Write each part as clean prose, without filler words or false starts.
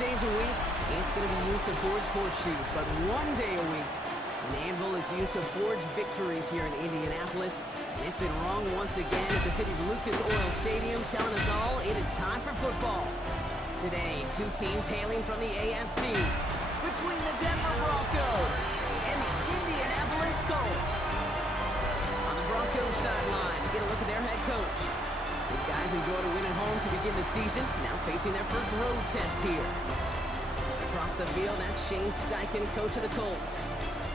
days a week, it's going to be used to forge horseshoes, but 1 day a week, an anvil is used to forge victories here in Indianapolis. And it's been wrong once again at the city's Lucas Oil Stadium, telling us all it is time for football. Today, two teams hailing from the AFC, between the Denver Broncos and the Indianapolis Colts. On the Broncos sideline, get a look at their head coach. These guys enjoyed a win at home to begin the season, now facing their first road test here. Across the field, that's Shane Steichen, coach of the Colts.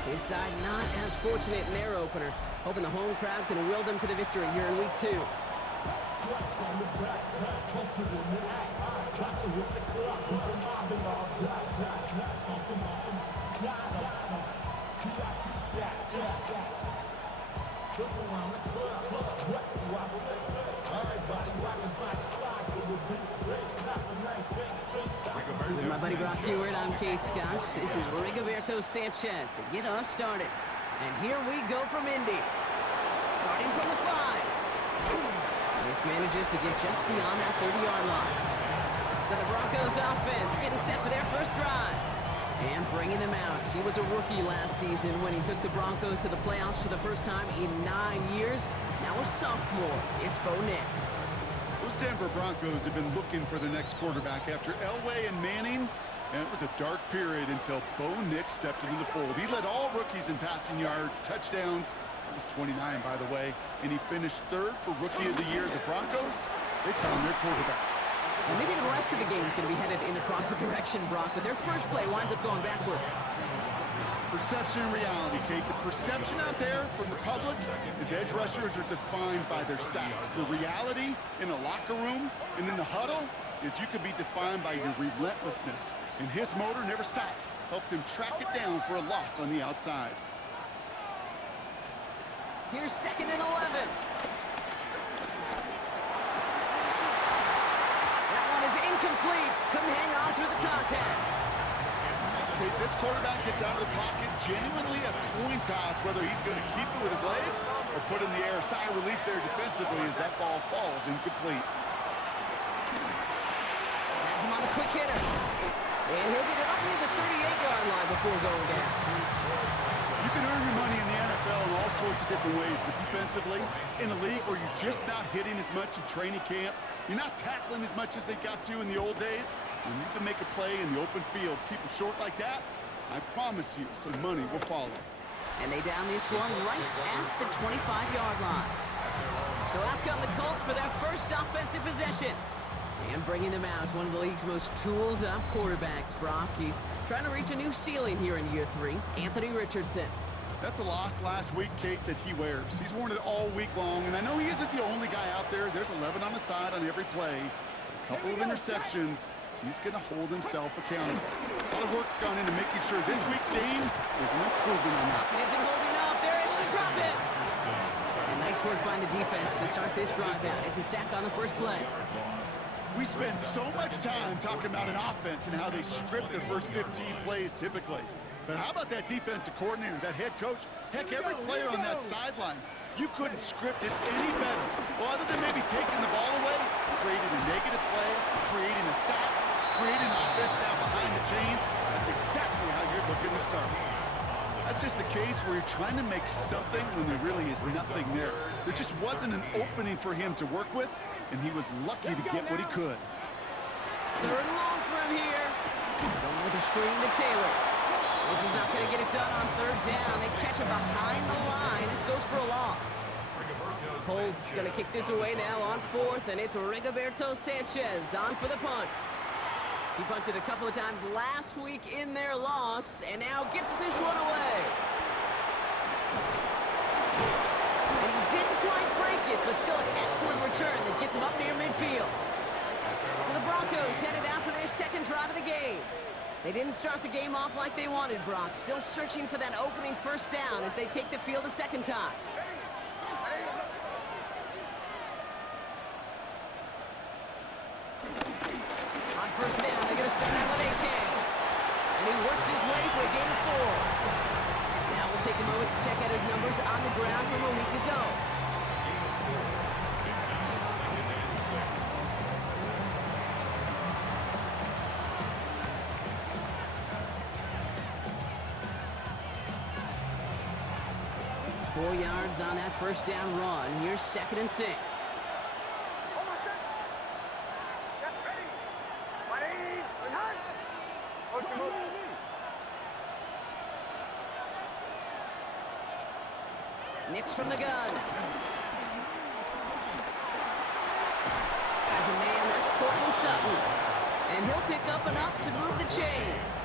His side not as fortunate in their opener, hoping the home crowd can will them to the victory here in week 2. With my buddy Brock Hewitt, I'm Kate Scott. This is Rigoberto Sanchez to get us started. And here we go from Indy. Starting from the 5. This manages to get just beyond that 30-yard line. So the Broncos offense getting set for their first drive. And bringing them out. He was a rookie last season when he took the Broncos to the playoffs for the first time in 9 years. Now a sophomore. It's Bo Nix. Those Denver Broncos have been looking for the next quarterback after Elway and Manning, and it was a dark period until Bo Nix stepped into the fold. He led all rookies in passing yards, touchdowns. That was 29, by the way, and he finished 3rd for Rookie of the Year. The Broncos, they found their quarterback. And maybe the rest of the game is going to be headed in the proper direction, Brock, but their first play winds up going backwards. Perception and reality, Kate. The perception out there from the public is edge rushers are defined by their sacks. The reality in a locker room and in the huddle is you could be defined by your relentlessness. And his motor never stopped. Helped him track it down for a loss on the outside. Here's 2nd and 11. That one is incomplete. Couldn't hang on through the contact. Okay, this quarterback gets out of the pocket, genuinely a coin toss, whether he's going to keep it with his legs or put in the air. Sigh of relief there defensively as that ball falls incomplete. Has him on a quick hitter. And he'll get it up near the 38-yard line before going down. You can earn your money in the NFL in all sorts of different ways, but defensively, in a league where you're just not hitting as much in training camp, you're not tackling as much as they got to in the old days, when you can make a play in the open field, keep it short like that, I promise you some money will follow. And they down this one right at the 25-yard line. So out come the Colts for their first offensive possession. And bringing them out, one of the league's most tooled-up quarterbacks, Brock. He's trying to reach a new ceiling here in year 3. Anthony Richardson. That's a loss last week, Kate, that he wears. He's worn it all week long, and I know he isn't the only guy out there. There's 11 on the side on every play. A couple of interceptions. He's going to hold himself accountable. A lot of work's gone into making sure this week's game is an improvement on that. It isn't holding up. They're able to drop it. And nice work by the defense to start this drive out. It's a sack on the first play. We spend so much time talking about an offense and how they script their first 15 plays typically. But how about that defensive coordinator, that head coach? Heck, every player on that sidelines, you couldn't script it any better. Well, other than maybe taking the ball away, creating a negative play, creating a sack, creating an offense now behind the chains, that's exactly how you're looking to start. That's just a case where you're trying to make something when there really is nothing there. There just wasn't an opening for him to work with, and he was lucky to get what he could. 3rd and long for him here. Going with the screen to Taylor. This is not going to get it done on 3rd down. They catch him behind the line. This goes for a loss. Colts going to kick this away now on 4th, and it's Rigoberto Sanchez on for the punt. He punted a couple of times last week in their loss, and now gets this one away. And he didn't quite break it, but still an excellent return that gets him up near midfield. So the Broncos headed out for their 2nd drive of the game. They didn't start the game off like they wanted, Brock. Still searching for that opening first down as they take the field a 2nd time. On 1st down, they're going to start out with A-Chain. And he works his way for a gain of 4. Now we'll take a moment to check out his numbers on the ground from a week ago. 4 yards on that first down run. Here's 2nd and 6. Nix from the gun. As a man, that's Cortland Sutton. And he'll pick up enough to move the chains.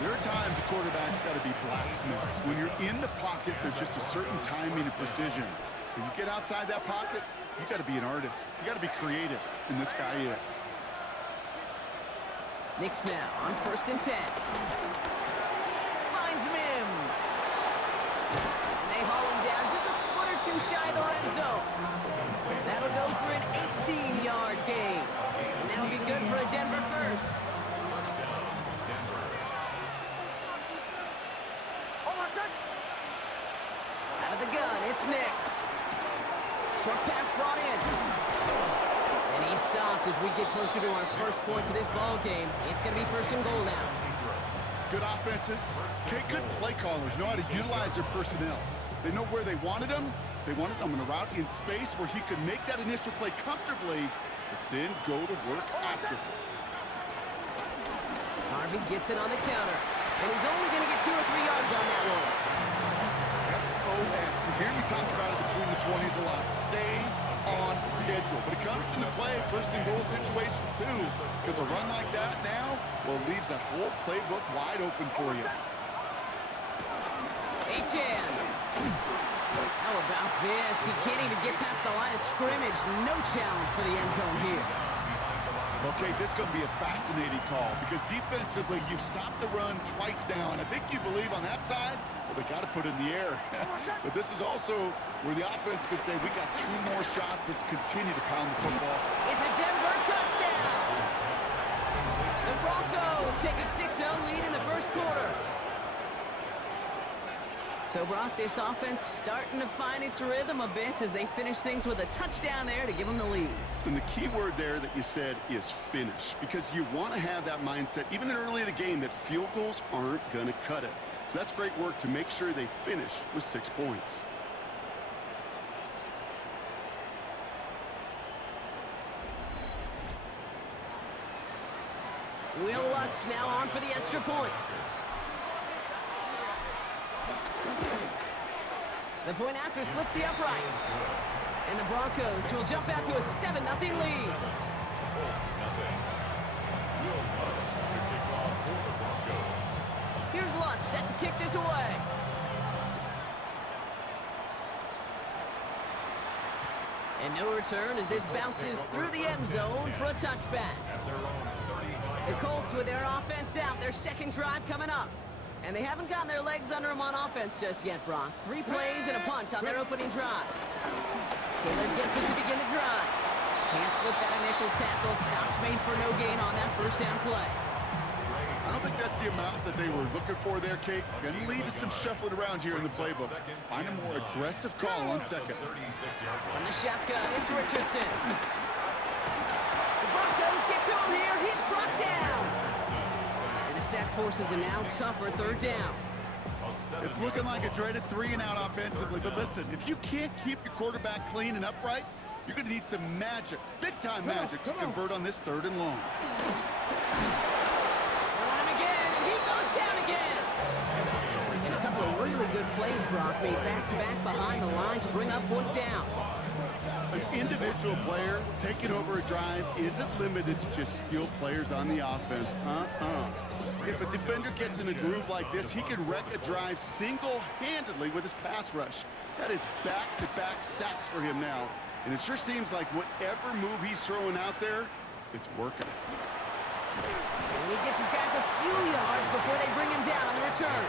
There are times a quarterback's got to be blacksmiths. When you're in the pocket, there's just a certain timing and precision. When you get outside that pocket, you got to be an artist. You got to be creative, and this guy is. Nix now on 1st and 10. Finds Mims. And they haul him down just a foot or two shy of the red zone. That'll go for an 18-yard gain. And that'll be good for a Denver first. Out of the gun, it's Nix. Short pass brought in. And he's stopped as we get closer to our first point to this ball game. It's going to be 1st and goal now. Good offenses. Okay, good play callers know how to utilize their personnel. They know where they wanted them. They wanted them in a route in space where he could make that initial play comfortably, but then go to work after. Harvey gets it on the counter. And he's only going to get 2 or 3 yards on that one. SOS. You hear me talk about it between the 20s a lot. Stay on schedule. But it comes into play 1st and goal situations too. Because a run like that now, well, leaves that whole playbook wide open for you. HN. How about this? He can't even get past the line of scrimmage. No challenge for the end zone here. Okay, this is going to be a fascinating call because defensively, you've stopped the run twice now, and I think you believe on that side, well, they got to put it in the air. But this is also where the offense could say, we got 2 more shots. Let's continue to pound the football. It's a Denver touchdown! The Broncos take a 6-0 lead in the first quarter. So, Brock, this offense starting to find its rhythm a bit as they finish things with a touchdown there to give them the lead. And the key word there that you said is finish, because you want to have that mindset, even early in the game, that field goals aren't going to cut it. So that's great work to make sure they finish with 6 points. Will Lutz now on for the extra point. The point after splits the upright. And the Broncos will jump out to a 7-0 lead. Here's Lutz set to kick this away. And no return as this bounces through the end zone for a touchback. The Colts with their offense out, their second drive coming up. And they haven't gotten their legs under them on offense just yet, Brock. 3 plays and a punt on their opening drive. Taylor gets it to begin the drive. Can't slip that initial tackle. Stops made for no gain on that first down play. I don't think that's the amount that they were looking for there, Kate. Going to lead to some shuffling around here in the playbook. Find a more aggressive call on second. From the shotgun, it's Richardson. The Broncos get to him here. He's brought down. And the sack forces a now tougher 3rd down. It's looking like a dreaded 3-and-out offensively, but listen, if you can't keep your quarterback clean and upright, you're going to need some magic, big-time magic, to convert on this 3rd and long. They're on him again, and he goes down again. And a couple of really good plays, Brock, made back-to-back behind the line to bring up 4th down. An individual player taking over a drive isn't limited to just skilled players on the offense. If a defender gets in a groove like this, he can wreck a drive single-handedly with his pass rush. That is back-to-back sacks for him now. And it sure seems like whatever move he's throwing out there, it's working. And he gets his guys a few yards before they bring him down on the return.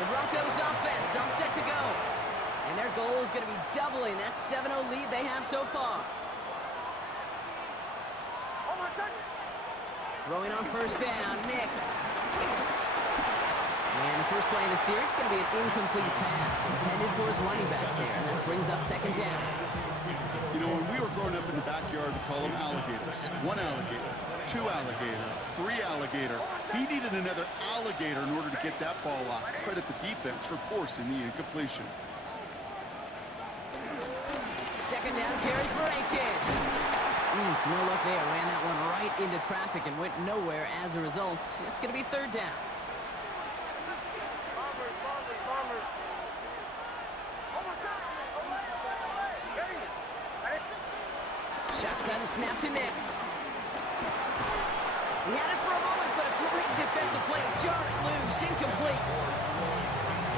The Broncos offense all set to go. And their goal is going to be doubling that 7-0 lead they have so far. Throwing on 1st down, Nix. And the first play of the series is going to be an incomplete pass intended for his running back there. And that brings up second down. You know, when we were growing up in the backyard, we call them alligators. One alligator, two alligator, three alligator. He needed another alligator in order to get that ball off. Credit the defense for forcing the incompletion. Second down carry for Achan. No luck there. Ran that one right into traffic and went nowhere as a result. It's going to be third down. Shotgun snap to Nix. He had it for a moment, but a great defensive play to jar it loose. Incomplete.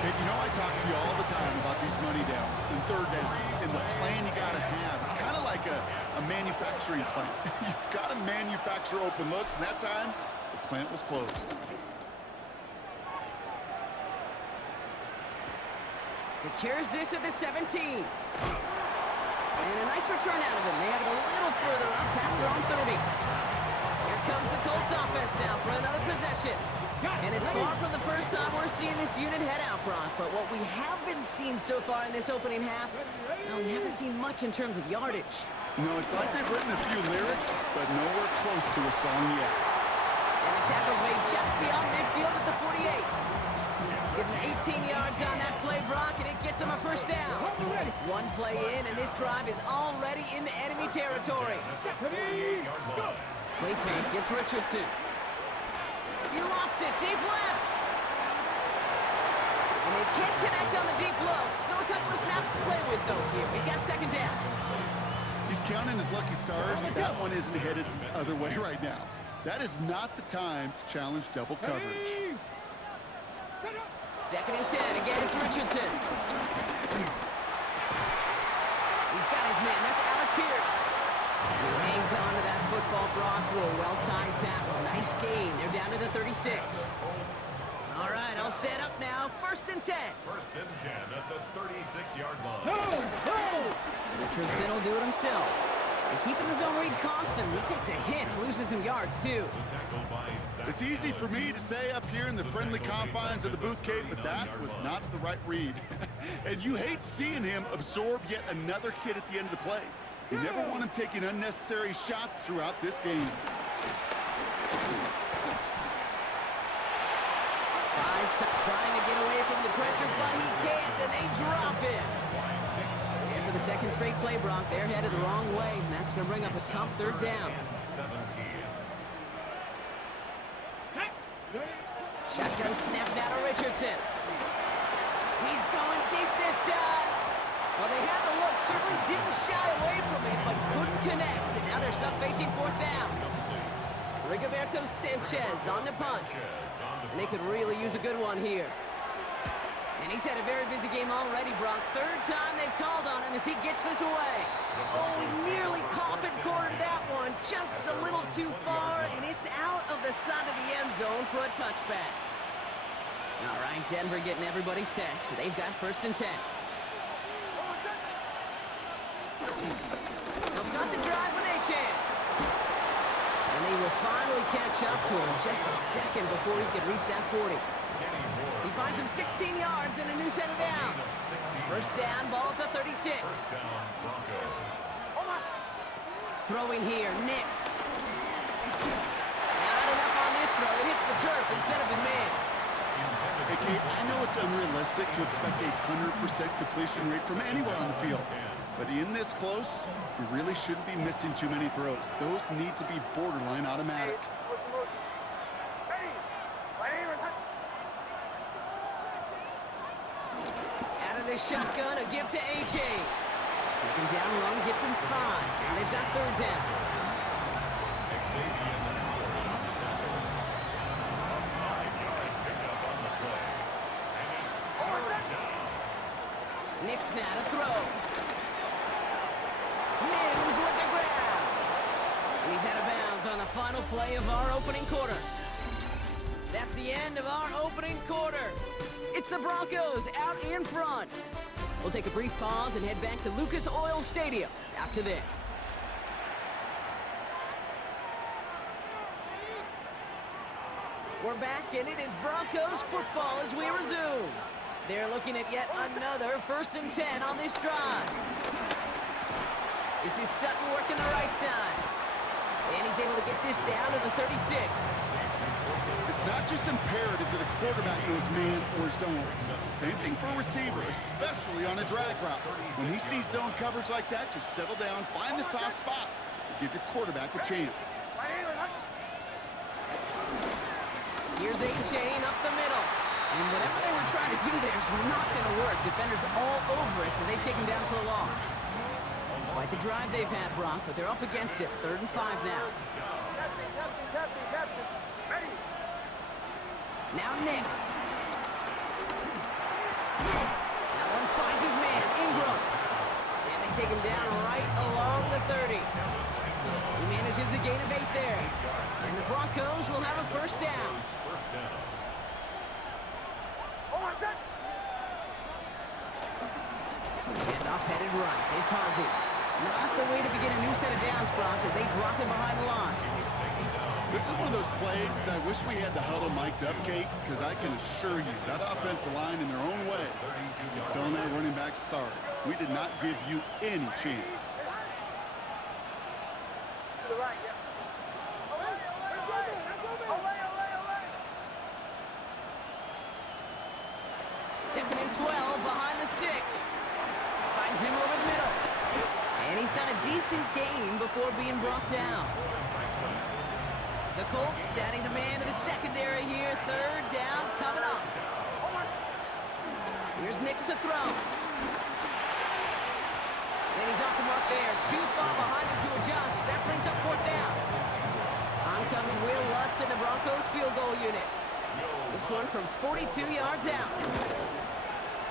Kid, you know I talk to you all the time about these money downs and third downs and the plan you got to have. It's kind of like a manufacturing plant. You've got to manufacture open looks, and that time, the plant was closed. Secures this at the 17. And a nice return out of him. They have it a little further up past their own 30. Here comes the Colts offense now for another possession. And it's far from the first time we're seeing this unit head out, Brock. But what we haven't seen so far in this opening half, well, we haven't seen much in terms of yardage. No, it's like they've written a few lyrics, but nowhere close to a song yet. And the tackle's made just beyond midfield at the 48. Give him 18 yards on that play, Brock, and it gets him a first down. One play in, and this drive is already into enemy territory. Play fake, it's Richardson. He lofts it, deep left. And they can't connect on the deep low. Still a couple of snaps to play with, though, here. We've got second down. He's counting his lucky stars. That one isn't headed the other way right now. That is not the time to challenge double coverage. Second and 10. Again, it's Richardson. He's got his man. That's Alec Pierce. He hangs on to that football, Brock, for a well-timed tackle. Nice gain. They're down to the 36. All right, all set up now. First and 10. First and 10 at the 36-yard line. Richardson will do it himself. And keeping the zone read constant. He takes a hit, loses some yards, too. It's easy for me to say up here in the friendly confines of the Booth Cape, but that was not the right read. And you hate seeing him absorb yet another hit at the end of the play. You never want him taking unnecessary shots throughout this game. Trying to get away from the pressure, but he can't, and they drop him. And for the second straight play, Brock, they're headed the wrong way, and that's going to bring up a tough third down. Shotgun snap now to Richardson. He's going deep this time. Well, they had the look, certainly didn't shy away from it, but couldn't connect. And now they're stuck facing fourth down. Rigoberto Sanchez on the punt. And they could really use a good one here. And he's had a very busy game already, Brock. Third time they've called on him as he gets this away. Oh, he nearly coffin cornered that one. Just a little too far, and it's out of the side of the end zone for a touchback. All right, Denver getting everybody set. So they've got first and 10. They'll start the drive with Achan. And they will finally catch up to him just a second before he could reach that 40. He finds him 16 yards and a new set of downs. First down, ball at the 36. Throwing here, Nix. Not enough on this throw. It hits the turf instead of his man. Hey, Kate, I know it's unrealistic to expect a 100% completion rate from anywhere on the field. But in this close, you really shouldn't be missing too many throws. Those need to be borderline automatic. Out of the shotgun, a give to AJ. Second down run gets him 5. Now they've got third down. Nix now to throw. Mims with the grab. And he's out of bounds on the final play of our opening quarter. That's the end of our opening quarter. It's the Broncos out in front. We'll take a brief pause and head back to Lucas Oil Stadium after this. We're back, and it is Broncos football as we resume. They're looking at yet another 1st and 10 on this drive. This is Sutton working the right side. And he's able to get this down to the 36. It's not just imperative that a quarterback knows man or zone. Same thing for a receiver, especially on a drag route. When he sees zone coverage like that, just settle down, find the soft spot, and give your quarterback a chance. Here's A-Chain up the middle. And whatever they were trying to do there is not going to work. Defenders all over it, so they take him down for a loss. Quite the drive they've had, Brock, but they're up against it. 3rd and 5 now. Now Nix. That one finds his man, Ingram. And they take him down right along the 30. He manages a gain of 8 there. And the Broncos will have a 1st down. And off headed right. It's Harvey. Not the way to begin a new set of downs, Brock, as they drop him behind the line. This is one of those plays that I wish we had the huddle mic'd up, Kate, because I can assure you that offensive line in their own way is telling that running back, sorry, we did not give you any chance. Second and 12 behind the sticks. Finds him over the middle. And he's got a decent gain before being brought down. The Colts setting the man to the secondary here. 3rd down coming up. Here's Nix to throw. And he's off the mark there. Too far behind him to adjust. That brings up 4th down. On comes Will Lutz in the Broncos field goal unit. This one from 42 yards out.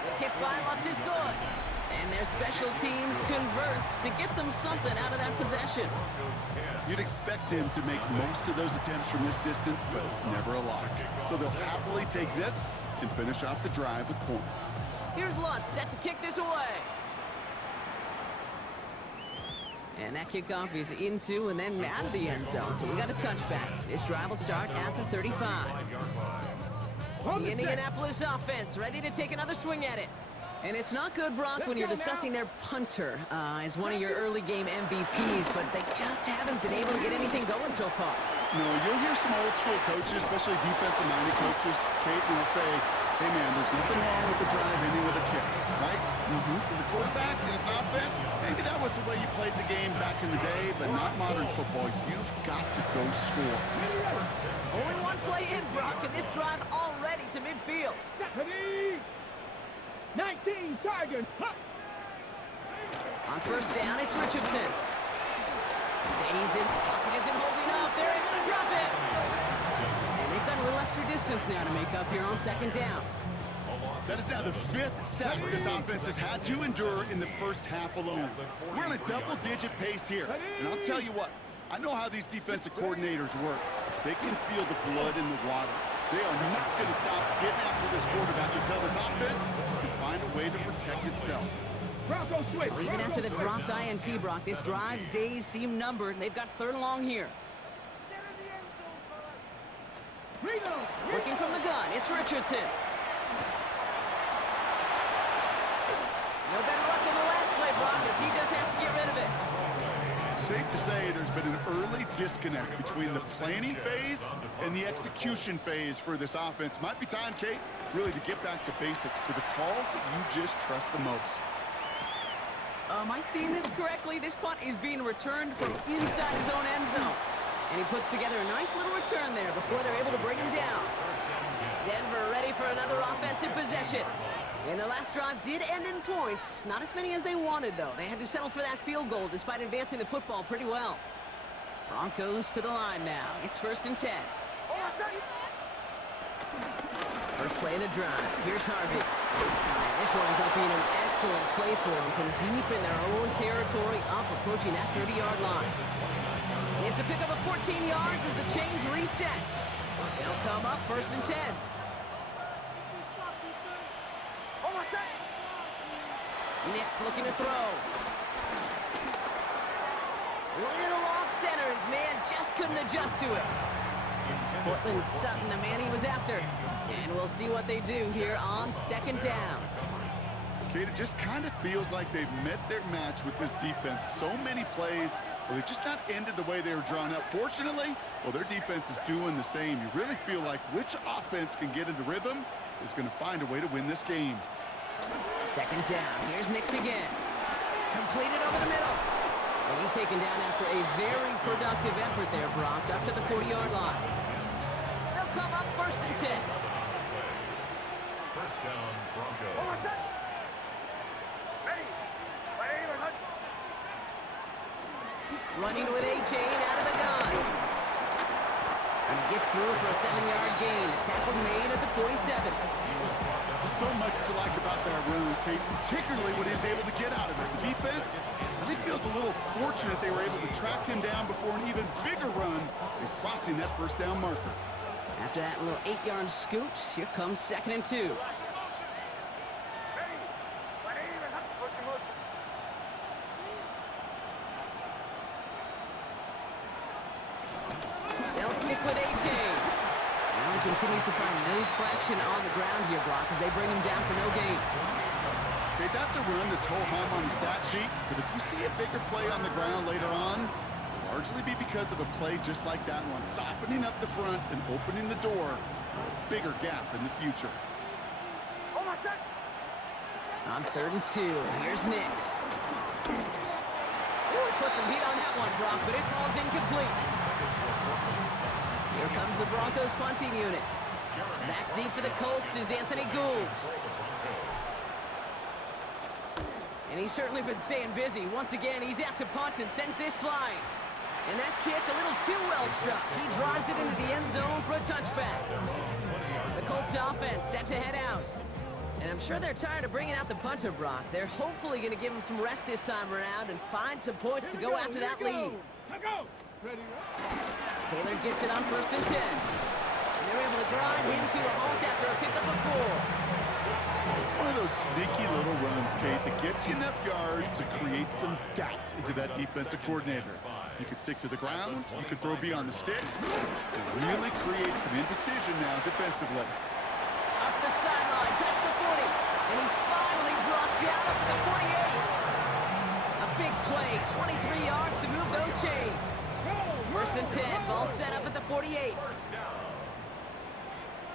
The kick by Lutz is good. And their special teams converts to get them something out of that possession. You'd expect him to make most of those attempts from this distance, but it's never a lock. So they'll happily take this and finish off the drive with points. Here's Lutz set to kick this away. And that kickoff is into and then out of the end zone. So we got a touchback. This drive will start at the 35. The Indianapolis offense ready to take another swing at it. And it's not good, Brock, when you're discussing their punter as one of your early game MVPs, but they just haven't been able to get anything going so far. No, you'll hear some old school coaches, especially defensive-minded coaches, Kate, and they'll say, hey, man, there's nothing wrong with the drive ending with a kick, right? As a quarterback in his offense, maybe that was the way you played the game back in the day, but not modern football. You've got to go score. Only one play in, Brock, and this drive already to midfield. 19 Tigers. On 1st down, it's Richardson. Stays in, pocket isn't holding up. They're able to drop it. And they've got a little extra distance now to make up here on 2nd down. That is now the 5th sack this offense has had to endure in the first half alone. We're on a double-digit pace here. And I'll tell you what, I know how these defensive coordinators work. They can feel the blood in the water. They are not going to stop getting after this quarterback until this offense can find a way to protect itself. Even after the dropped INT, Brock, this drive's days seem numbered. They've got 3rd and long here. Working from the gun, it's Richardson. No better luck than the last play, Brock, as he just has to get rid of it. Safe to say there's been an early disconnect between the planning phase and the execution phase for this offense. Might be time, Kate, really to get back to basics, to the calls that you just trust the most. Am I seeing this correctly? This punt is being returned from inside his own end zone. And he puts together a nice little return there before they're able to bring him down. Denver ready for another offensive possession. And their last drive did end in points. Not as many as they wanted, though. They had to settle for that field goal despite advancing the football pretty well. Broncos to the line now. It's 1st and 10. First play in a drive. Here's Harvey. And this winds up being an excellent play for them from deep in their own territory, up approaching that 30-yard line. It's a pickup of 14 yards as the chains reset. They'll come up 1st and 10. Nix looking to throw. Little off center. His man just couldn't adjust to it. Portland Sutton, the man he was after. And we'll see what they do here on second down. Kate, it just kind of feels like they've met their match with this defense. So many plays, well, they've just not ended the way they were drawn up. Fortunately, well, their defense is doing the same. You really feel like which offense can get into rhythm is going to find a way to win this game. Second down. Here's Nix again. Completed over the middle. And he's taken down after a very productive effort there, Brock, up to the 40-yard line. They'll come up 1st and 10. First down, Broncos. Running with A-Chain out of the gun. And he gets through for a 7-yard gain. The tackle made at the 47. So much to like about that run, Kate, particularly when he was able to get out of it. The defense, I think, feels a little fortunate they were able to track him down before an even bigger run and crossing that first down marker. After that little 8-yard scoot, here comes 2nd and 2. They'll stick with A-Chain. Now he continues to find no traction on the ground here, Brock, as they bring him down for no gain. Okay, that's a run that's ho-hum on the stat sheet, but if you see a bigger play on the ground later on, it'll largely be because of a play just like that one, softening up the front and opening the door for a bigger gap in the future. On 3rd and 2, here's Nix. Ooh, he put some heat on that one, Brock, but it falls incomplete. Here comes the Broncos punting unit. Back deep for the Colts is Anthony Gould. And he's certainly been staying busy. Once again, he's out to punt and sends this flying. And that kick a little too well struck. He drives it into the end zone for a touchback. The Colts offense set to head out. And I'm sure they're tired of bringing out the punter, Brock. They're hopefully going to give him some rest this time around and find some points to go after that lead. Taylor gets it on 1st and 10. And they're able to grind him to a halt after a pickup of 4. It's one of those sneaky little runs, Kate, that gets you enough yards to create some doubt into that defensive coordinator. You could stick to the ground, you could throw beyond the sticks, and really create some indecision now defensively. Up the sideline, past the 40, and he's finally brought down up to the 48. A big play, 23 yards to move those chains. 1st and 10, ball set up at the 48.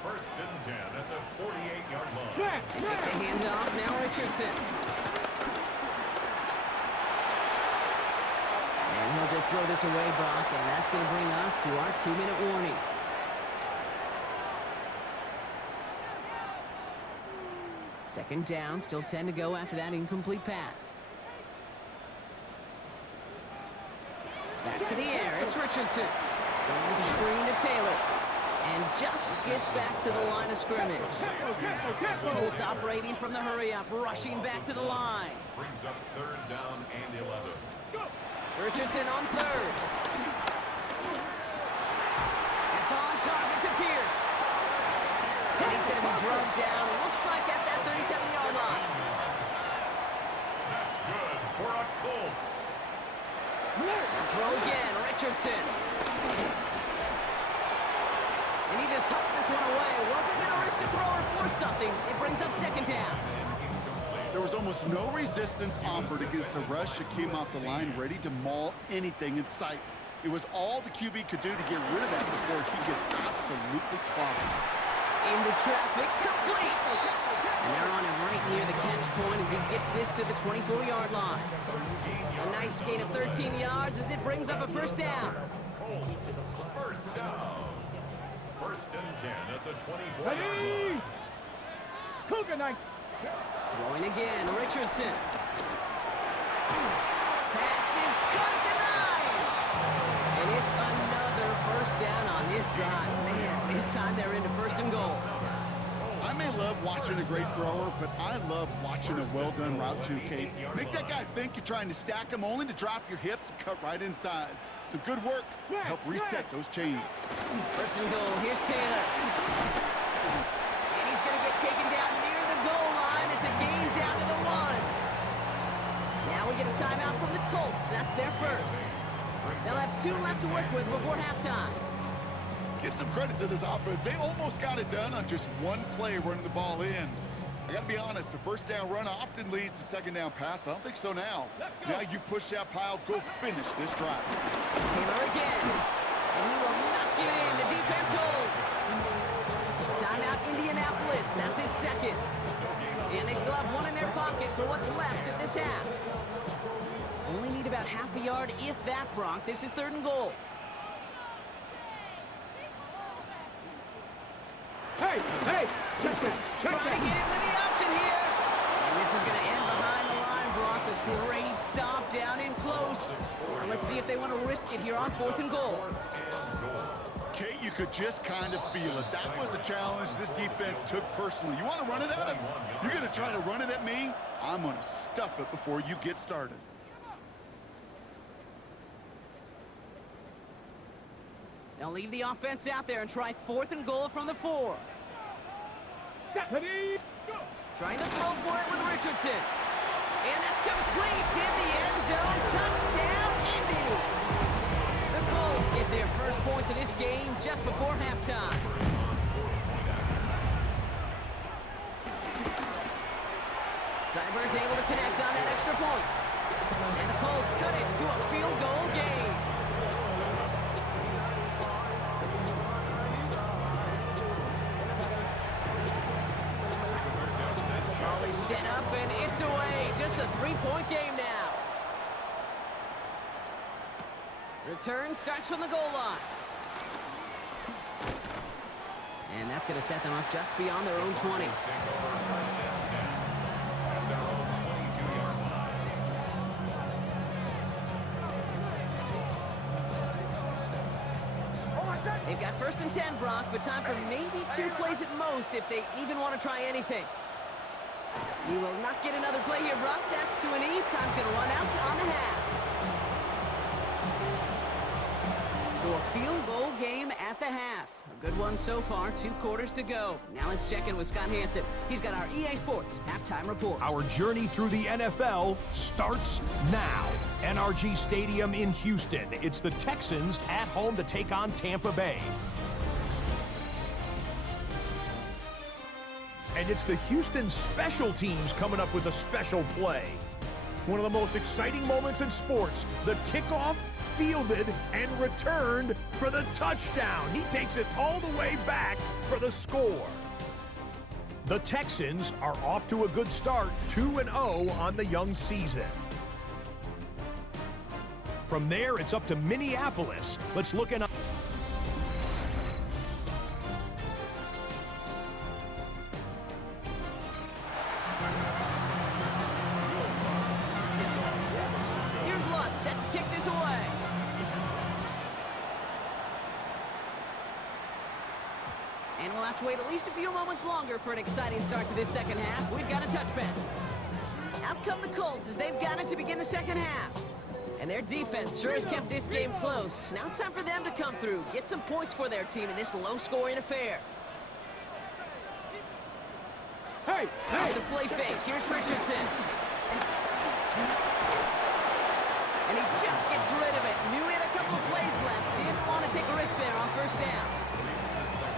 First and 10 at the 48-yard line. They get the handoff, now Richardson. And he'll just throw this away, Brock, and that's going to bring us to our 2-minute warning. Second down, still 10 to go after that incomplete pass. Back to the air, it's Richardson. Going with the screen to Taylor. And just gets back to the line of scrimmage. Colts operating from the hurry-up, rushing back to the line. Brings up 3rd down and 11. Richardson on 3rd. It's on target to Pierce. And he's going to be drugged down, looks like at that 37-yard line. That's good for a Colts. And throw again, Richardson. And he just hucks this one away. Wasn't going to risk a throw or force something. It brings up 2nd down. There was almost no resistance offered against the rush that came off the line, ready to maul anything in sight. It was all the QB could do to get rid of that before he gets absolutely clobbered. Into traffic, complete. And they're on him right near the catch point as he gets this to the 24-yard line. A nice gain of 13 yards as it brings up a 1st down. Colts, first down. 1st and 10 at the 24-yard line. Cougar night. Throwing again, Richardson. Pass is cut at the 9. And it's another 1st down on this drive. Man, this time they're into 1st and goal. I may love watching a great thrower, but I love watching a well-done route too, Kate. Make that guy think you're trying to stack him only to drop your hips and cut right inside. Some good work to help reset those chains. 1st and goal, here's Taylor. And he's going to get taken down near the goal line. It's a gain down to the 1. Now we get a timeout from the Colts. That's their 1st. They'll have 2 left to work with before halftime. Give some credit to this offense. They almost got it done on just one play running the ball in. I got to be honest, the first down run often leads to second down pass, but I don't think so now. Now you push that pile, go finish this drive. Taylor again, and he will not get in. The defense holds. Timeout Indianapolis, that's its second. And they still have one in their pocket for what's left of this half. Only need about half a yard, if that, Brock. This is 3rd and goal. Hey, hey, check that. Trying to get in with the option here. And this is going to end behind the line, Brock. A great stop down in close. Now let's see if they want to risk it here on 4th and goal. Kate, you could just kind of feel it. That was a challenge this defense took personally. You want to run it at us? You're going to try to run it at me? I'm going to stuff it before you get started. Now leave the offense out there and try 4th and goal from the 4. Stephanie, go. Trying to throw for it with Richardson. And that's complete in the end zone. Touchdown, Indy. The Colts get their first points of this game just before halftime. Seibert's able to connect on that extra point. And the Colts cut it to a field goal game. Set up and it's away. Just a 3-point game now. Return starts from the goal line. And that's going to set them up just beyond their own 20. They've got 1st and 10, Brock, but time for maybe 2 plays at most if they even want to try anything. You will not get another play here, Brock. That's to an E. Time's going to run out on the half. So a field goal game at the half. A good one so far. 2 quarters to go. Now let's check in with Scott Hansen. He's got our EA Sports halftime report. Our journey through the NFL starts now. NRG Stadium in Houston. It's the Texans at home to take on Tampa Bay. And it's the Houston special teams coming up with a special play. One of the most exciting moments in sports, the kickoff, fielded, and returned for the touchdown. He takes it all the way back for the score. The Texans are off to a good start, 2-0 on the young season. From there, it's up to Minneapolis. Let's look at... Set to kick this away. And we'll have to wait at least a few moments longer for an exciting start to this second half. We've got a touchback. Out come the Colts as they've got it to begin the second half. And their defense sure has kept this game close. Now it's time for them to come through, get some points for their team in this low-scoring affair. Hey, hey. The play fake. Here's Richardson. And he just gets rid of it. Knew he had a couple of plays left. Didn't want to take a risk there on 1st down.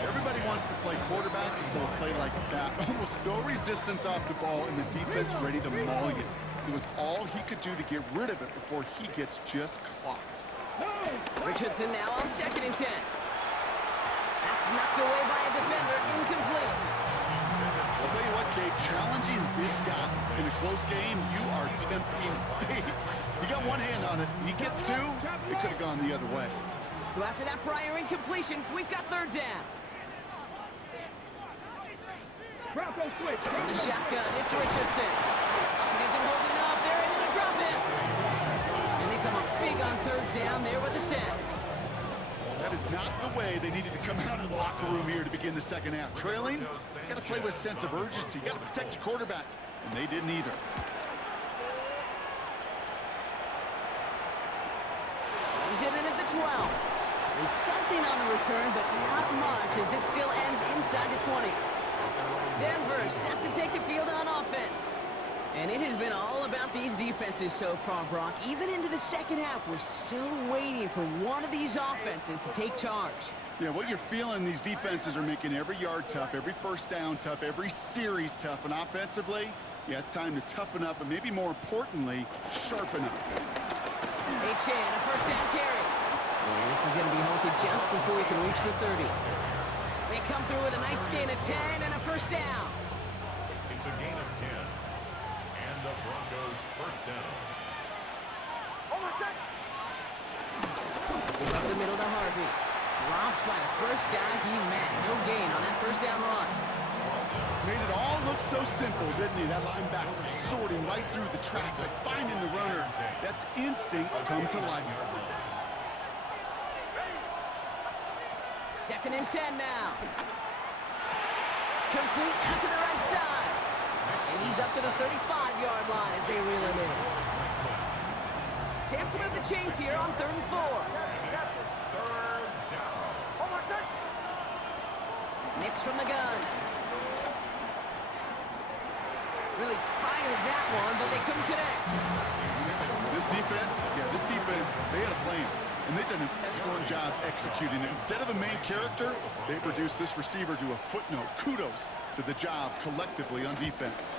Everybody wants to play quarterback until a play like that. Almost no resistance off the ball and the defense ready to maul you. It was all he could do to get rid of it before he gets just clocked. Richardson now on 2nd and 10. That's knocked away by a defender. Incomplete. I'll tell you what, Kate, challenging this guy in a close game, you are tempting fate. You got one hand on it. He gets 2, it could have gone the other way. So after that prior incompletion, we've got 3rd down. Bronco switch. From the shotgun, it's Richardson. Pocket isn't holding up. They're into the drop in. And they come up big on 3rd down there with the set. That is not the way they needed to come out of the locker room here to begin the second half. Trailing, got to play with a sense of urgency. Got to protect your quarterback, and they didn't either. Brings it in at the 12. And something on the return, but not much as it still ends inside the 20. Denver set to take the field on offense. And it has been all about these defenses so far, Brock. Even into the second half, we're still waiting for one of these offenses to take charge. Yeah, what you're feeling, these defenses are making every yard tough, every first down tough, every series tough. And offensively, yeah, it's time to toughen up and maybe more importantly, sharpen up. Chan, a first down carry. And this is going to be halted just before we can reach the 30. They come through with a nice gain of 10 and a first down. It's a gain of 10. And the Broncos first down. Up the middle to Harvey. Dropped by the first guy he met. No gain on that first down run. Made it all look so simple, didn't he? That linebacker sorting right through the traffic, finding the runner. That's instincts come to life. 2nd and 10 now. Complete out to the right side. And he's up to the 35-yard line as they reel him in. Chance to move the chains here on 3rd and 4. Nix from the gun. Really fired that one, but they couldn't connect. This defense, they had a plan. And they've done an excellent job executing it. Instead of a main character, they've reduced this receiver to a footnote. Kudos to the job collectively on defense.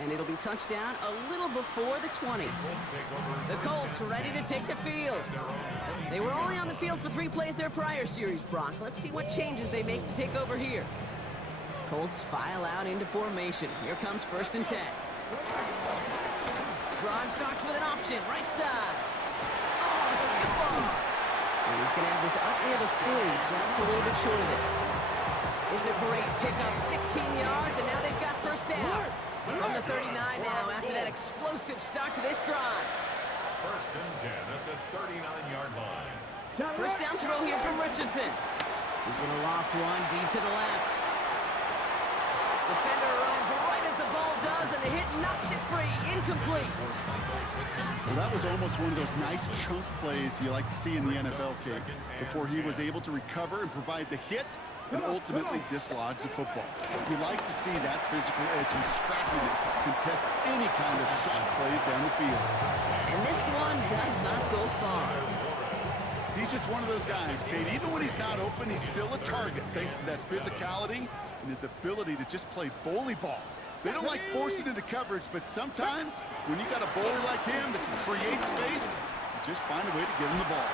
And it'll be touchdown a little before the 20. The Colts ready to take the field. They were only on the field for 3 plays their prior series, Brock. Let's see what changes they make to take over here. Colts file out into formation. Here comes 1st and 10. Drive starts with an option, right side. Oh, stiff ball. And he's going to have this up near the 40, just a little bit short of it. It's a great pickup, 16 yards, and now they've got first down. From the 39 now after that explosive start to this drive. 1st and 10 at the 39-yard line. First down throw here from Richardson. He's going to loft one deep to the left. Defender arrives right as the ball does, and the hit knocks it free. Incomplete. Well, that was almost one of those nice chunk plays you like to see in the NFL, Kate, before he was able to recover and provide the hit and ultimately dislodge the football. You like to see that physical edge and scrappiness to contest any kind of shot plays down the field. And this one does not go far. He's just one of those guys, Kate. Even when he's not open, he's still a target thanks to that physicality and his ability to just play bully ball. They don't like forcing into coverage, but sometimes when you got a bully like him that can create space, you just find a way to get him the ball.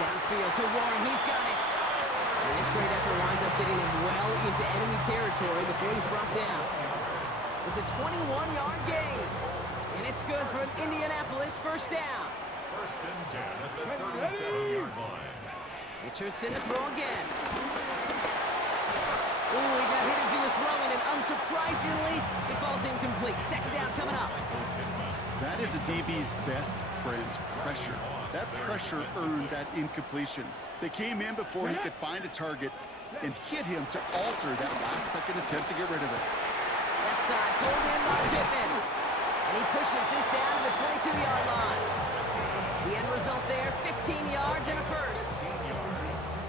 Downfield to Warren, he's got it. And this great effort winds up getting him well into enemy territory before he's brought down. It's a 21-yard gain, and it's good for an Indianapolis first down. 1st and 10 at the 37-yard line. Richardson to throw again. Ooh, he got hit as he was throwing, and unsurprisingly, it falls incomplete. 2nd down coming up. That is a DB's best friend, pressure. That pressure earned that incompletion. They came in before he could find a target and hit him to alter that last-second attempt to get rid of it. Left side, pulled in by Pittman. And he pushes this down to the 22-yard line. The end result there, 15 yards and a first.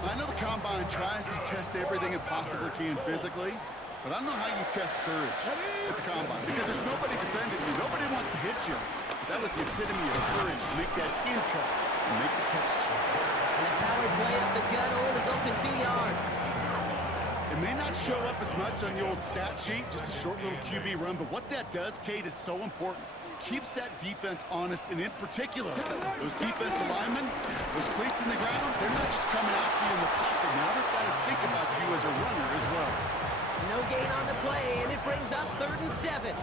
I know the Combine tries to test everything it possibly can physically, but I don't know how you test courage at the Combine because there's nobody defending you. Nobody wants to hit you. But that was the epitome of courage to make that in-cut and make the catch. And the power play up the gut only results in 2 yards. It may not show up as much on the old stat sheet, just a short little QB run, but what that does, Kate, is so important. Keeps that defense honest, and in particular, those defensive linemen, those cleats in the ground, they're not just coming after you in the pocket. Now they've got to think about you as a runner as well. No gain on the play, and it brings up 3rd and 7.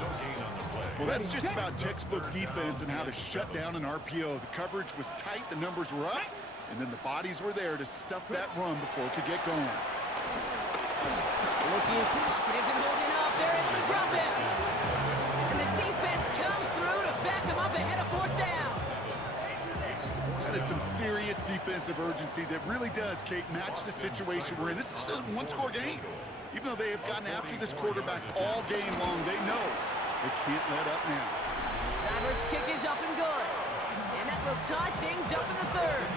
No gain on the play. Well, that's just about textbook defense and how to shut down an RPO. The coverage was tight, the numbers were up, and then the bodies were there to stuff that run before it could get going. Looking, pocket isn't holding up. They're able to drop it. And the defense comes through to back them up ahead of 4th down. That is some serious defensive urgency that really does, Kate, match the situation we're in. This is a one-score game. Even though they have gotten after this quarterback all game long, they know they can't let up now. Seibert's kick is up and good. And that will tie things up in the 3rd.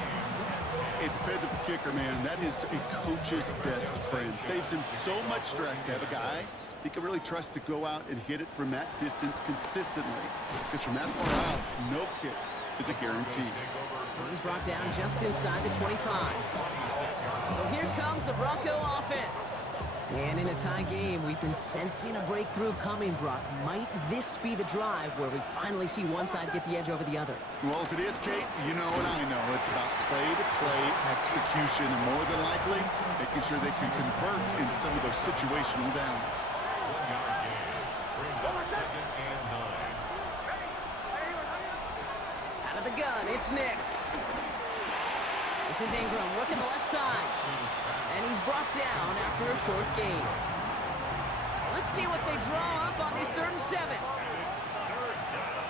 It depended, kicker, man, that is a coach's best friend. Saves him so much stress to have a guy he can really trust to go out and hit it from that distance consistently. Because from that far out, no kick is a guarantee. He's brought down just inside the 25. So here comes the Bronco offense. And in a tie game, we've been sensing a breakthrough coming, Brock. Might this be the drive where we finally see one side get the edge over the other? Well, if it is, Kate, you know what I know. It's about play-to-play execution, and more than likely, making sure they can convert in some of those situational downs. 1-yard gain brings up 2nd and 9. Out of the gun, it's Nix. This is Ingram working the left side. And he's brought down after a short gain. Let's see what they draw up on this 3rd and 7. It's 3rd down.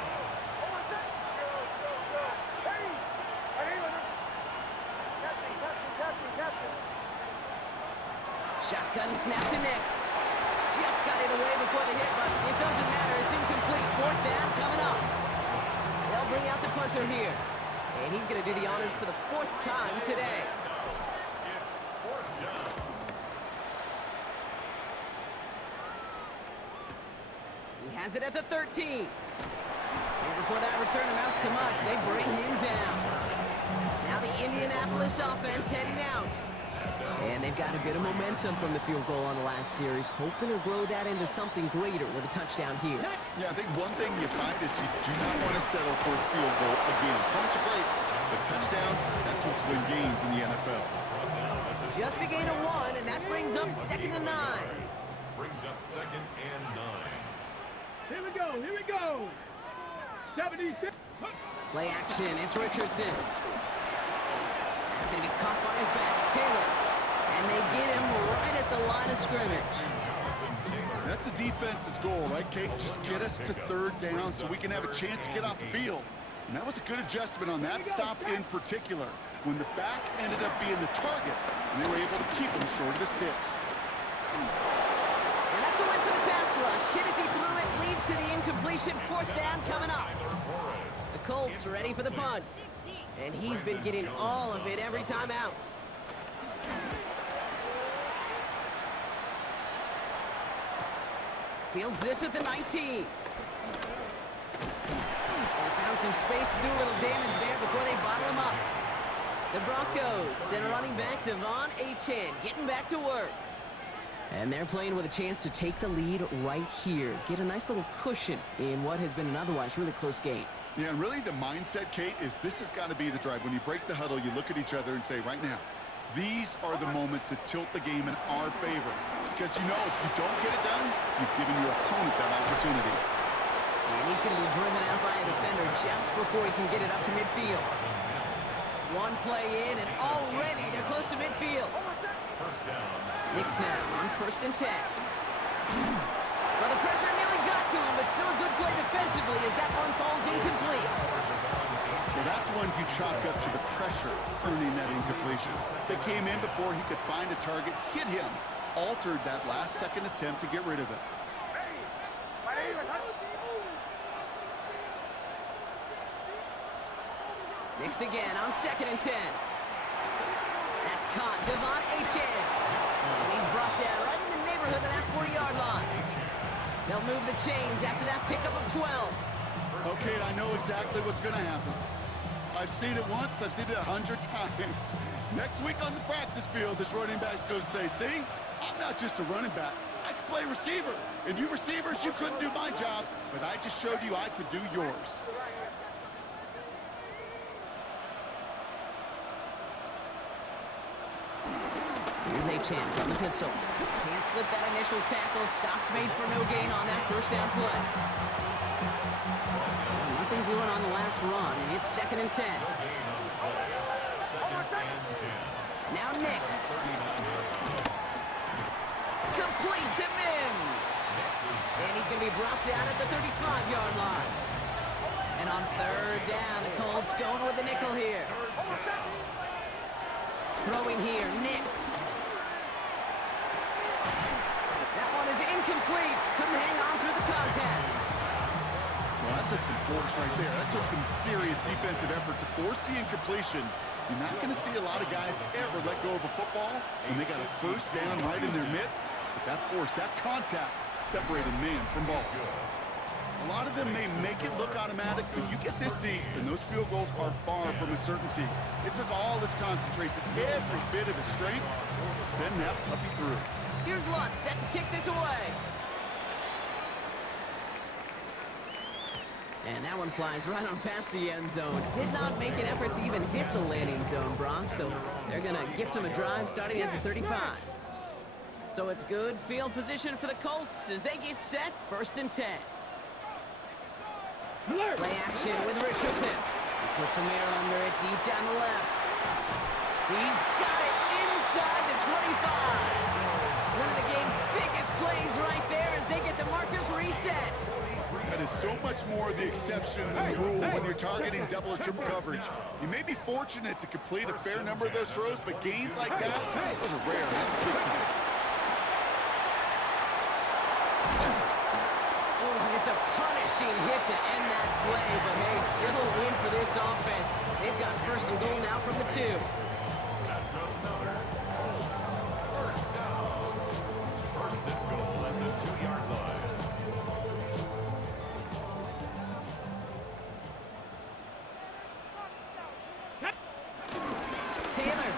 Shotgun snap to Nix. Just got it away before the hit, but it doesn't matter. It's incomplete. 4th down coming up. They'll bring out the punter here. And he's going to do the honors for the 4th time today. It's 4th down. He has it at the 13. And before that return amounts to much, they bring him down. Now the Indianapolis offense heading out. And they've got a bit of momentum from the field goal on the last series, hoping to grow that into something greater with a touchdown here. Yeah, I think one thing you find is you do not want to settle for a field goal again. Points are great, but touchdowns, that's what's win games in the NFL. Just a gain of 1, and that brings up 2nd and 9. Brings up 2nd and 9. Here we go. Here we go. 76. Play action. It's Richardson. That's going to be caught by his back. Taylor. And they get him right at the line of scrimmage. That's a defense's goal, right, Kate? Just get us to 3rd down so we can have a chance to get off the field. And that was a good adjustment on that stop in particular, when the back ended up being the target, and they were able to keep him short of the sticks. And that's a win for the pass rush. Hit as he threw it, leads to the incompletion. 4th down coming up. The Colts ready for the punt. And he's been getting all of it every time out. Fields this at the 19. They found some space to do a little damage there before they bottle him up. The Broncos send a running back, Devon Achane, getting back to work. And they're playing with a chance to take the lead right here. Get a nice little cushion in what has been an otherwise really close game. Yeah, and really the mindset, Kate, is this has got to be the drive. When you break the huddle, you look at each other and say, right now, these are the moments that tilt the game in our favor. Because you know if you don't get it done, you've given your opponent that opportunity. And he's going to be driven out by a defender just before he can get it up to midfield. One play in, and already they're close to midfield. First down. Nix now on 1st and 10. Well, the pressure nearly got to him, but still a good play defensively as that one falls incomplete. Well, that's one you chalk up to the pressure earning that incompletion. They came in before he could find a target, hit him, altered that last-second attempt to get rid of it. Nix again on 2nd and 10. That's caught. Devon Achane. And he's brought down right in the neighborhood of that 40-yard line. They'll move the chains after that pickup of 12. Okay, I know exactly what's going to happen. I've seen it once, I've seen it 100 times. Next week on the practice field, this running back's going to say, see, I'm not just a running back. I can play receiver. And you receivers, you couldn't do my job, but I just showed you I could do yours. Here's Achane from the pistol. Can't slip that initial tackle. Stops made for no gain on that 1st down play. Well, nothing doing on the last run. It's 2nd and 10. Now Nix. Complete to Mims. And he's going to be brought down at the 35-yard line. And on 3rd down, the Colts going with the nickel here. Throwing here, Nix. That one is incomplete. Couldn't hang on through the contact. Well, that took some force right there. That took some serious defensive effort to force the incompletion You're not going to see a lot of guys ever let go of a football when they got a first down right in their midst. But that force, that contact, separated man from ball. A lot of them may make it look automatic, but you get this deep, and those field goals are far from a certainty. It took all his concentration, every bit of his strength, to send that puppy through. Here's Lutz set to kick this away. And that one flies right on past the end zone. Did not make an effort to even hit the landing zone, Brock, so they're going to gift him a drive starting at the 35. So it's good field position for the Colts as they get set, 1st and 10. Play action with Richardson. He puts a mirror under it deep down the left. He's got it inside the 25. One of the game's biggest plays right there as they get the markers reset. That is so much more the exception than the rule when you're targeting double or triple coverage. You may be fortunate to complete a fair number of those throws, but gains like that, those are rare. That's big time. Oh, and it's a punishing hit to end that play, but hey, still a win for this offense. They've got 1st and goal now from the 2. That's another Colts first down. 1st and goal at the 2-yard line. Taylor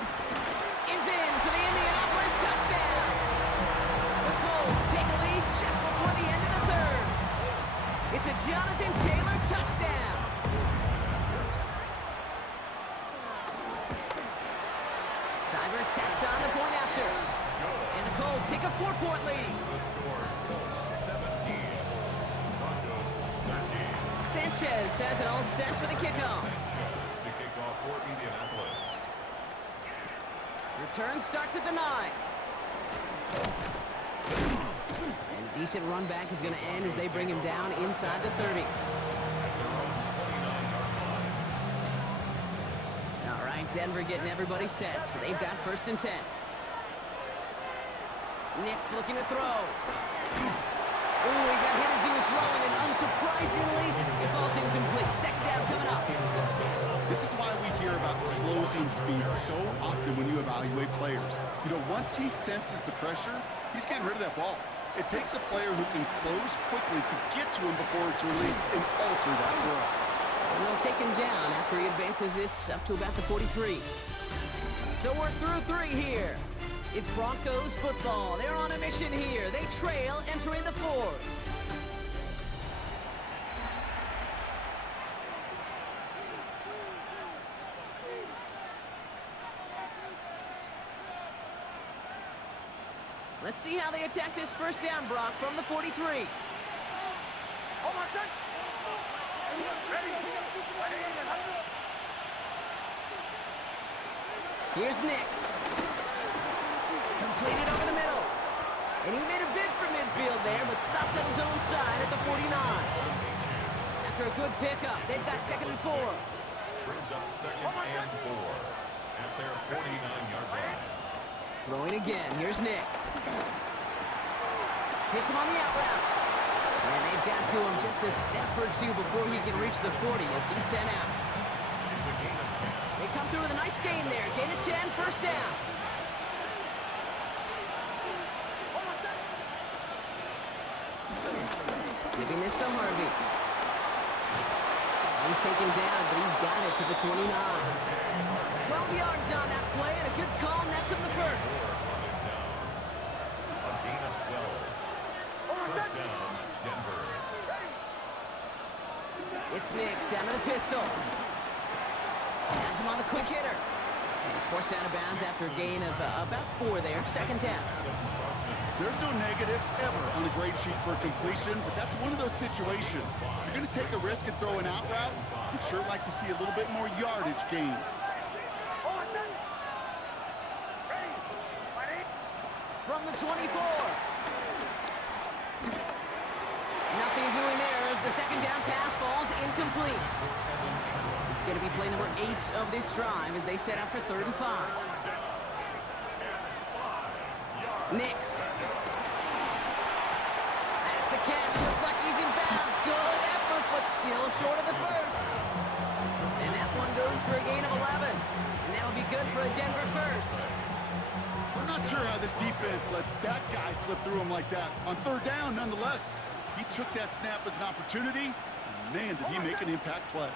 is in for the Indianapolis touchdown. The Colts take a lead just before the end of the 3rd. It's a Jonathan Taylor touchdown. Cyber tacks on the point after. And the Colts take a 4-point lead. The score, Colts 17, Broncos 13. Sanchez has it all set for the kickoff. Sanchez to kick off for Indianapolis. Return starts at the 9. And a decent run back is going to end as they bring him down inside the 30. All right, Denver getting everybody set. So they've got 1st and 10. Nick's looking to throw. Ooh, he got hit as he was throwing, and unsurprisingly, it falls incomplete. 2nd down coming up. This is why we hear about closing speed so often when you evaluate players. You know, once he senses the pressure, he's getting rid of that ball. It takes a player who can close quickly to get to him before it's released and alter that throw. And they'll take him down after he advances this up to about the 43. So we're through 3 here. It's Broncos football. They're on a mission here. They trail entering the 4th. Let's see how they attack this 1st down, Brock, from the 43. Here's Nix. Completed over the middle. And he made a bid for midfield there, but stopped on his own side at the 49. After a good pickup, they've got 2nd and 4. Brings up 2nd and 4 at their 49-yard line. Throwing again. Here's Nix. Hits him on the out route. And they've got to him just a step or 2 before he can reach the 40 as he's sent out. It's a gain of 10. They come through with a nice gain there. Gain of 10, 1st down. Giving this to Harvey. He's taken down, but he's got it to the 29. 12 yards on that play, and a good call nets him the 1st. A gain of 12. 1st down, Denver. It's Nix out of the pistol. Has him on the quick hitter. And he's forced out of bounds after a gain of about 4 there. 2nd down. There's no negatives ever on a grade sheet for a completion, but that's one of those situations. If you're going to take a risk and throw an out route, you'd sure like to see a little bit more yardage gained. From the 24. Nothing doing there as the 2nd down pass falls incomplete. This is going to be play number 8 of this drive as they set up for 3rd and 5. Nix. That's a catch. Looks like he's in bounds. Good effort, but still short of the 1st. And that one goes for a gain of 11. And that'll be good for a Denver first. I'm not sure how this defense let that guy slip through him like that. On third down, nonetheless, he took that snap as an opportunity. And man, did he make an impact play.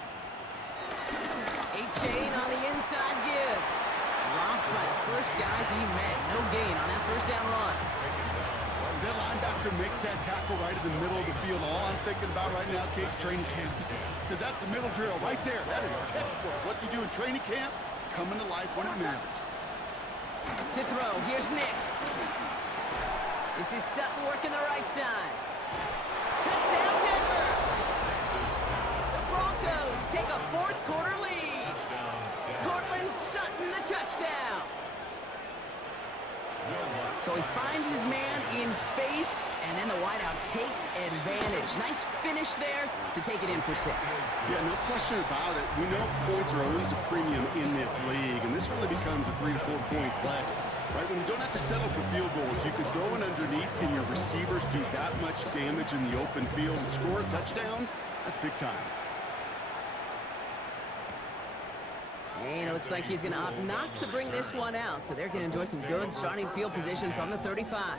A-Chain on the inside give. Dropped by the first guy he met. No gain on that first down run. As that linebacker makes that tackle right in the middle of the field, all I'm thinking about right now, Cage, training camp. Because that's a middle drill right there. That is textbook. What you do in training camp, coming to life when it matters. To throw, here's Nix. This is Sutton working the right side. Touchdown, Denver! The Broncos take a fourth quarter lead. Cortland Sutton, the touchdown. So he finds his man in space, and then the wideout takes advantage. Nice finish there to take it in for 6. Yeah, no question about it. We know points are always a premium in this league, and this really becomes a 3 to 4 point play. Right? When you don't have to settle for field goals, you could throw it underneath, and your receivers do that much damage in the open field and score a touchdown. That's big time. And it looks like he's going to opt not to bring this one out, so they're going to enjoy some good starting field position from the 35.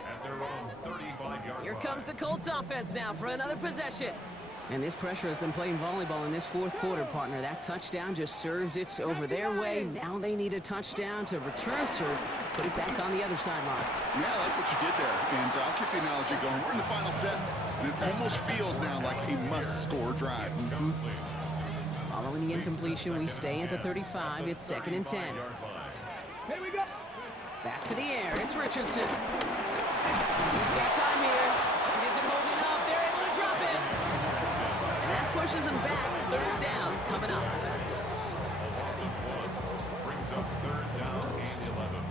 Here comes the Colts offense now for another possession. And this pressure has been playing volleyball in this fourth quarter, partner. That touchdown just served it over their way. Now they need a touchdown to return serve, put it back on the other sideline. Yeah, I like what you did there. And I'll keep the analogy going. We're in the final set, and it almost feels now like a must-score drive. Following the incompletion, we stay at the 35. It's 2nd and 10. Here we go. Back to the air. It's Richardson. He's got time here. It isn't holding up. They're able to drop it. And that pushes them back. 3rd down coming up. Brings up 3rd down and 11.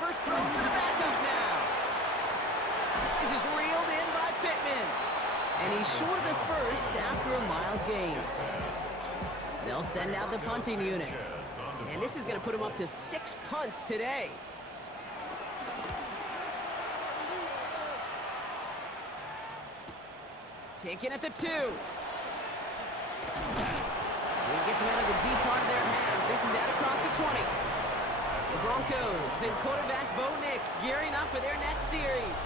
First throw for the backup now. This is reeled in by Pittman. And he's short of the first after a mild gain. They'll send out the punting unit. And this is going to put him up to 6 punts today. Taken at the 2. He gets him out of the deep part of their half. This is out across the 20. The Broncos and quarterback Bo Nix gearing up for their next series.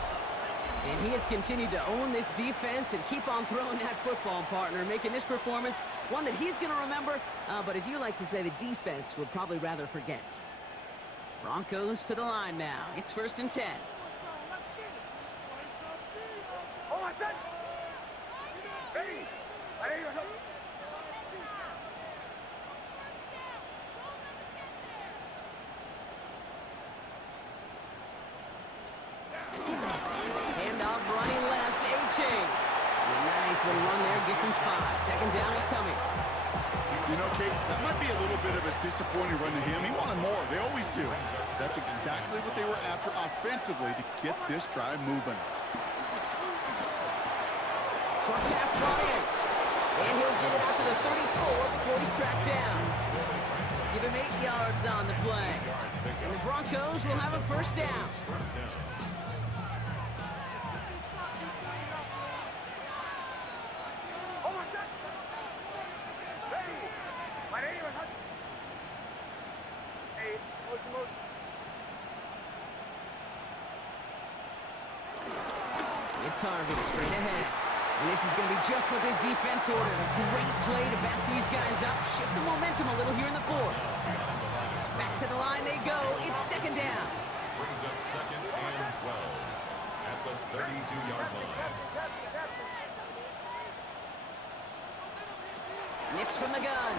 And he has continued to own this defense and keep on throwing that football, partner, making this performance one that he's going to remember, but as you like to say, the defense would probably rather forget. Broncos to the line now. It's 1st and 10. Handoff running left, A-Chain. Nice little run there, gets him 5. 2nd down upcoming. You know, Kate, that might be a little bit of a disappointing run to him. He wanted more. They always do. That's exactly what they were after offensively to get this drive moving. Short pass brought in. And he'll get it out to the 34 before he's tracked down. Give him 8 yards on the play. And the Broncos will have a 1st down. It's Harvick straight ahead. And this is going to be just what this defense ordered. A great play to back these guys up. Shift the momentum a little here in the 4th. Back to the line they go. It's 2nd down. Brings up 2nd and 12 at the 32-yard line. Nix from the gun.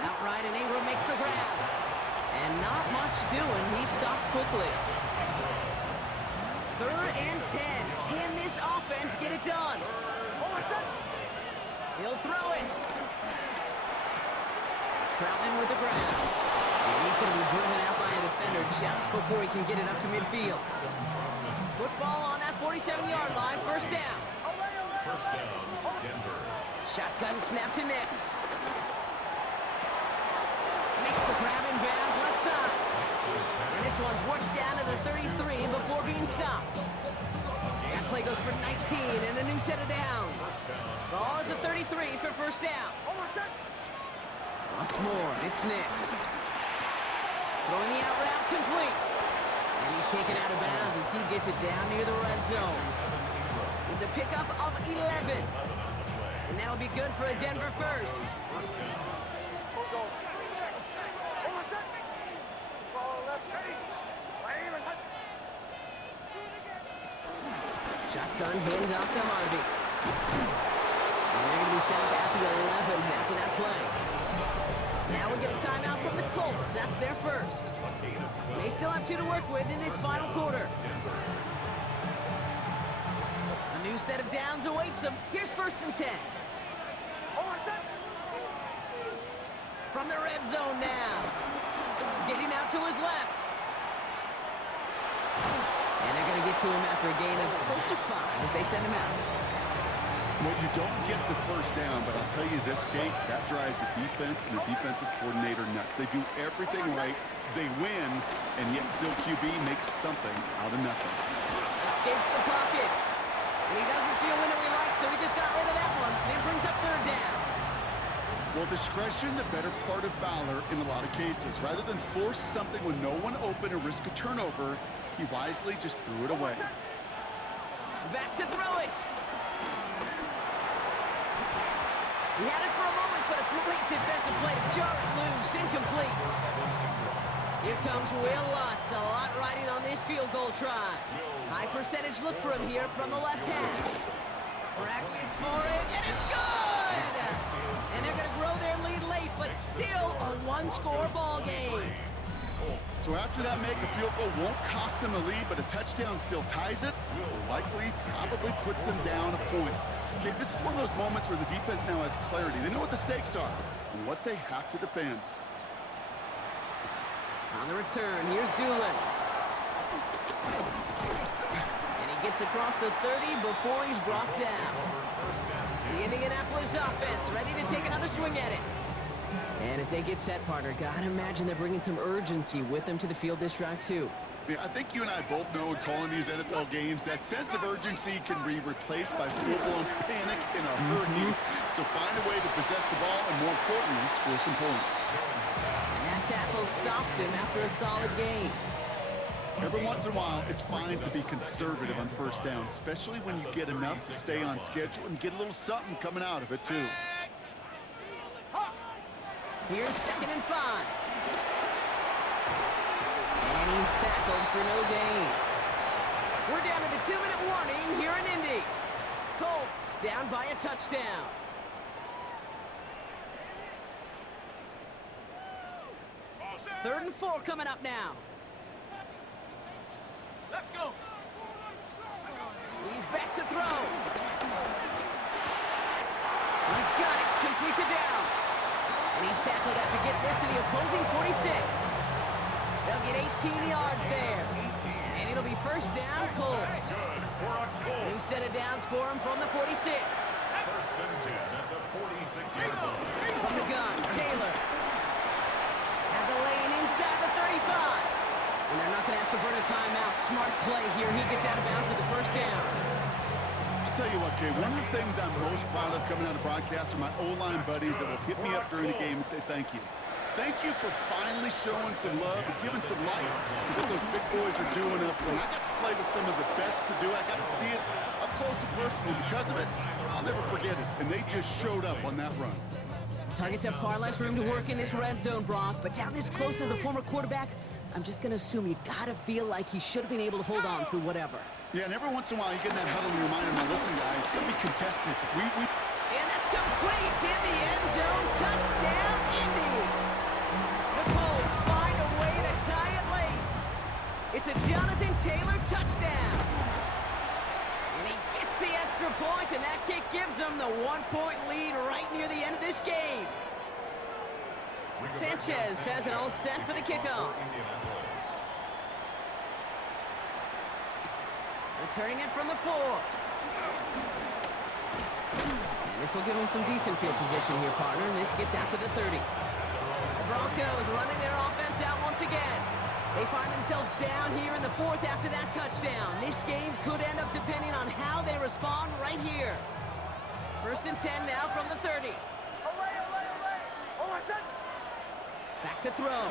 Outright, and Ingram makes the grab. And not much doing. He stopped quickly. 3rd and 10. Can this offense get it done? He'll throw it. Troutman with the grab. And he's going to be driven out by a defender just before he can get it up to midfield. Football on that 47-yard line. 1st down. 1st down, Denver. Shotgun snap to Nix. Makes the grab in bounds left side. And this one's worked down to the 33 before being stopped. That play goes for 19 and a new set of downs. Ball at the 33 for first down. Once more, it's Nix. Throwing the out route complete. And he's taken out of bounds as he gets it down near the red zone. It's a pickup of 11. And that'll be good for a Denver first. Shotgun hand off to Harvey. And they're going to be set up at the 11 after that play. Now we get a timeout from the Colts. That's their first. They still have 2 to work with in this final quarter. A new set of downs awaits them. Here's 1st and 10. From the red zone now. Getting out to his left. And they're going to get to him after a gain of close to 5 as they send him out. Well, you don't get the first down, but I'll tell you this, Kate, that drives the defense and the defensive coordinator nuts. They do everything right, they win, and yet still QB makes something out of nothing. Escapes the pocket. And he doesn't see a window he likes, so he just got rid of that one. And it brings up 3rd down. Well, discretion, the better part of valor in a lot of cases. Rather than force something with no one open or risk a turnover, he wisely just threw it away. Back to throw it. He had it for a moment, but a great defensive play to jar it loose. Incomplete. Here comes Will Lutz. A lot riding on this field goal try. High percentage look for him here from the left hash. Cracking for it, and it's good! And they're going to grow their lead late, but still a 1-score ball game. So after that make, a field goal won't cost him a lead, but a touchdown still ties it, or likely probably puts them down a point. Okay, this is one of those moments where the defense now has clarity. They know what the stakes are and what they have to defend. On the return, here's Doolin. And he gets across the 30 before he's brought down. The Indianapolis offense ready to take another swing at it. And as they get set, partner, gotta imagine they're bringing some urgency with them to the field this drive, too. Yeah, I think you and I both know in calling these NFL games that sense of urgency can be replaced by full-blown panic in a hurry. So find a way to possess the ball and, more importantly, score some points. And that tackle stops him after a solid gain. Every once in a while, it's fine to be conservative on first down, especially when you get enough to stay on schedule and get a little something coming out of it, too. Here's 2nd and 5. And he's tackled for no gain. We're down to the 2-minute warning here in Indy. Colts down by a touchdown. Third and 4 coming up now. Let's go. He's back to throw. He's got it, complete to Downs. And he's tackled after getting this to the opposing 46. They'll get 18 yards there. And it'll be first down, Colts. New set of downs for him from the 46. 1st and 10 at the 46-yard line. From the gun, Taylor has a lane inside the 35. And they're not going to have to burn a timeout. Smart play here. He gets out of bounds with the first down. I'll tell you what, Kay, one of the things I'm most proud of coming out of broadcast are my O-line buddies that will hit me up during the game and say thank you. Thank you for finally showing some love and giving some light to what those big boys are doing up there. I got to play with some of the best to do it. I got to see it up close and personal. Because of it, I'll never forget it. And they just showed up on that run. Targets have far less room to work in this red zone, Brock. But down this close as a former quarterback, I'm just going to assume you got to feel like he should have been able to hold on through whatever. Yeah, and every once in a while you get in that huddle and you remind them, listen, guys, it's going to be contested. And that's complete in the end zone. Touchdown, Indy. The Colts find a way to tie it late. It's a Jonathan Taylor touchdown. And he gets the extra point, and that kick gives them the 1-point lead right near the end of this game. Sanchez has it all set for the kickoff. Returning it from the 4. And this will give him some decent field position here, partner. This gets out to the 30. Broncos running their offense out once again. They find themselves down here in the fourth after that touchdown. This game could end up depending on how they respond right here. 1st and 10 now from the 30. Back to throw.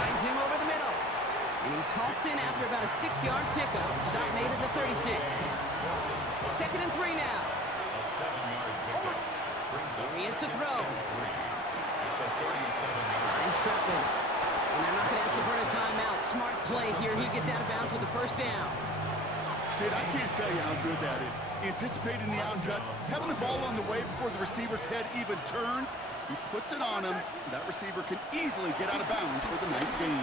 Finds him over the middle. And he's halts in after about a 6-yard pickup. Stop made at the 36. 2nd and 3 now. A 7-yard pickup brings up Here he is to throw. the 37. Finds Troutman. And they're not going to have to burn a timeout. Smart play here. He gets out of bounds with the first down. Kid, I can't tell you how good that is. Anticipating the out cut, having the ball on the way before the receiver's head even turns. He puts it on him so that receiver can easily get out of bounds for the nice gain.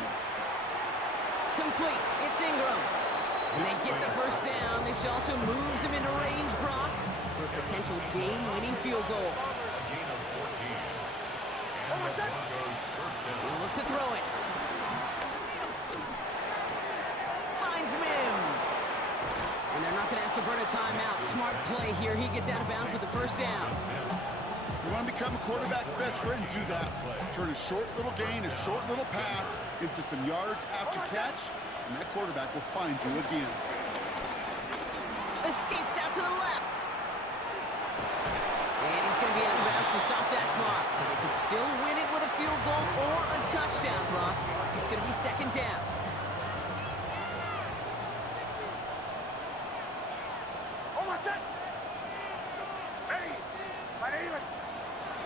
Complete. It's Ingram. And they get the first down. This also moves him into range, Brock, for a potential game-winning field goal. A gain of 14. And the Broncos first down. He'll look to throw it. Finds Mims. And they're not going to have to burn a timeout. Smart play here. He gets out of bounds with the first down. You want to become a quarterback's best friend, do that. Turn a short little gain, a short little pass into some yards after catch, and that quarterback will find you again. Escapes out to the left. And he's going to be out of bounds to stop that clock. So they could still win it with a field goal or a touchdown, Brock. It's going to be 2nd down.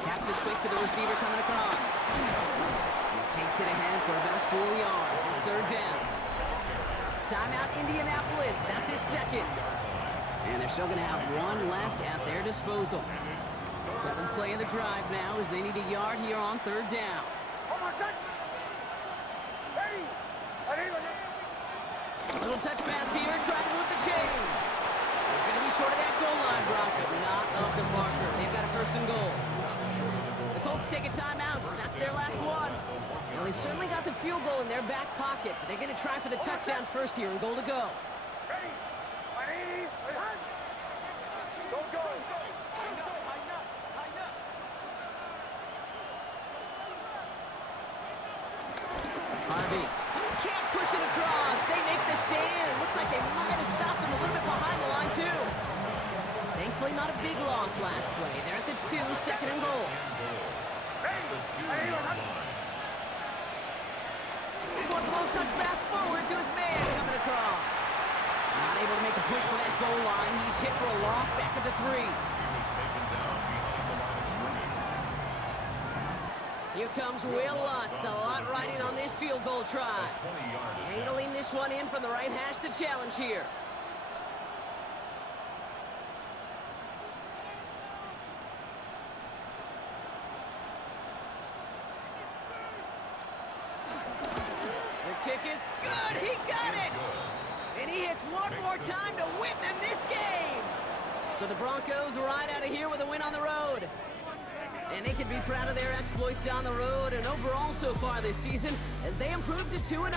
Taps it quick to the receiver coming across. And he takes it ahead for about 4 yards. It's 3rd down. Timeout Indianapolis. That's its 2nd. And they're still going to have 1 left at their disposal. 7th play of the drive now as they need a yard here on 3rd down. A little touch pass here, trying to move the chains. It's going to be short of that goal line, Brock, but not of the marker. They've got a 1st and goal. The Colts take a timeout. That's their last one. Well, they've certainly got the field goal in their back pocket, but they're going to try for the touchdown first here and goal to go. Harvey can't push it across. They make the stand. It looks like they might have stopped him a little bit behind the line, too. Thankfully, not a big loss last play. They're at the 2, 2nd and goal. This one's a little touch pass forward to his man coming across. Not able to make a push for that goal line. He's hit for a loss back at the 3. He was taken down behind the line of scrimmage. Here comes Will Lutz. A lot riding on this field goal try. 20-yard attempt. Angling this one in from the right hash, the challenge here. The kick is good. He got it. And he hits one more time to win them this game. So the Broncos ride out of here with a win on the road. And they can be proud of their exploits on the road and overall so far this season as they improve to 2-0.